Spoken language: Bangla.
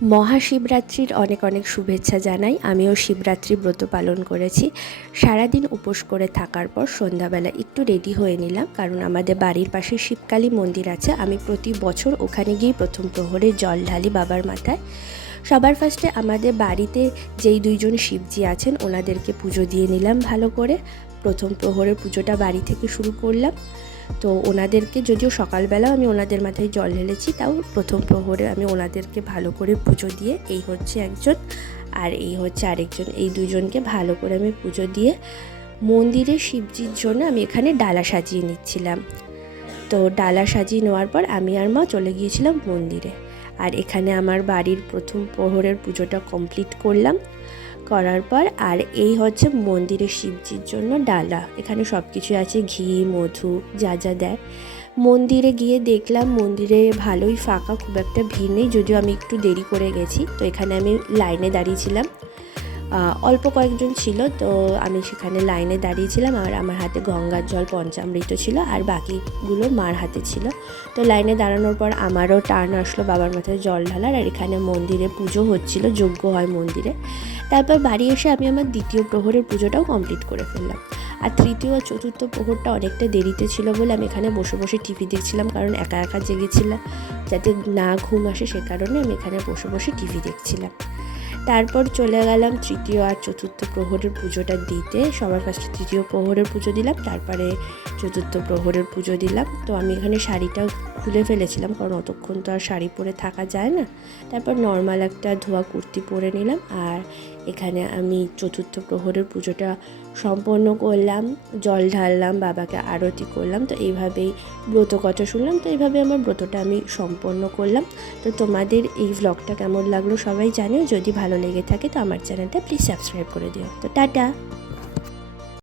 মহাশিবরাত্রির অনেক অনেক শুভেচ্ছা জানাই। আমিও শিবরাত্রি ব্রত পালন করেছি। সারাদিন উপোস করে থাকার পর সন্ধ্যাবেলা একটু রেডি হয়ে নিলাম, কারণ আমাদের বাড়ির পাশে শিবকালী মন্দির আছে। আমি প্রতি বছর ওখানে গিয়ে প্রথম প্রহরে জল ঢালি বাবার মাথায়। সবার ফার্স্টে আমাদের বাড়িতে যেই দুইজন শিবজি আছেন ওনাদেরকে পুজো দিয়ে নিলাম ভালো করে। প্রথম প্রহরের পুজোটা বাড়ি থেকে শুরু করলাম। তো ওনাদেরকে, যদিও সকালবেলাও আমি ওনাদের মাথায় জল ঢেলেছি, তাও প্রথম প্রহরে আমি ওনাদেরকে ভালো করে পুজো দিয়ে, এই হচ্ছে একজন আর এই হচ্ছে আরেকজন, এই দুজনকে ভালো করে আমি পুজো দিয়ে মন্দিরে শিবজির জন্য আমি এখানে ডালা সাজিয়ে নিচ্ছিলাম। তো ডালা সাজিয়ে নেওয়ার পর আমি আর মা চলে গিয়েছিলাম মন্দিরে। আর এখানে আমার বাড়ির প্রথম প্রহরের পুজোটা কমপ্লিট করলাম। করার পর আর এই হচ্ছে মন্দিরের শিবজির জন্য ডালা। এখানে সব কিছু আছে, ঘি, মধু, যা যা দেয়। মন্দিরে গিয়ে দেখলাম মন্দিরে ভালোই ফাঁকা, খুব একটা ভিড় নেই, যদিও আমি একটু দেরি করে গেছি। তো এখানে আমি লাইনে দাঁড়িয়েছিলাম, অল্প কয়েকজন ছিল, তো আমি সেখানে লাইনে দাঁড়িয়েছিলাম। আর আমার হাতে গঙ্গার জল পঞ্চামৃত ছিল, আর বাকিগুলো মার হাতে ছিল। তো লাইনে দাঁড়ানোর পর আমারও টার্ন আসলো বাবার মাথায় জল ঢালার। আর এখানে মন্দিরে পুজো হচ্ছিল, যজ্ঞ হয় মন্দিরে। তারপর বাড়ি এসে আমি আমার দ্বিতীয় প্রহরের পুজোটাও কমপ্লিট করে ফেললাম। আর তৃতীয় আর চতুর্থ প্রহরটা অনেকটা দেরিতে ছিল বলে আমি এখানে বসে বসে টিভি দেখছিলাম, কারণ একা একা জেগেছিলাম, যাতে না ঘুম আসে সে কারণে আমি এখানে বসে বসে টিভি দেখছিলাম। তারপর চলে গেলাম তৃতীয় আর চতুর্থ প্রহরের পুজোটা দিতে। সবার ফার্স্টে তৃতীয় প্রহরের পুজো দিলাম, তারপরে চতুর্থ প্রহরের পুজো দিলাম। তো আমি এখানে শাড়িটাও খুলে ফেলেছিলাম, কারণ অতক্ষণ তো আর শাড়ি পরে থাকা যায় না। তারপর নর্মাল একটা ধোয়া কুর্তি পরে নিলাম। আর এখানে আমি চতুর্থ প্রহরের পুজোটা সম্পন্ন করলাম, জল ঢাললাম, বাবাকে আরতি করলাম। তো এইভাবেই ব্রত কথা শুনলাম। তো এইভাবে আমার ব্রতটা আমি সম্পন্ন করলাম। তো তোমাদের এই ভ্লগটা কেমন লাগলো সবাই জানিও। যদি ভালো লেগে থাকে তো আমার চ্যানেলটা প্লিজ সাবস্ক্রাইব করে দিও। তো টাটা।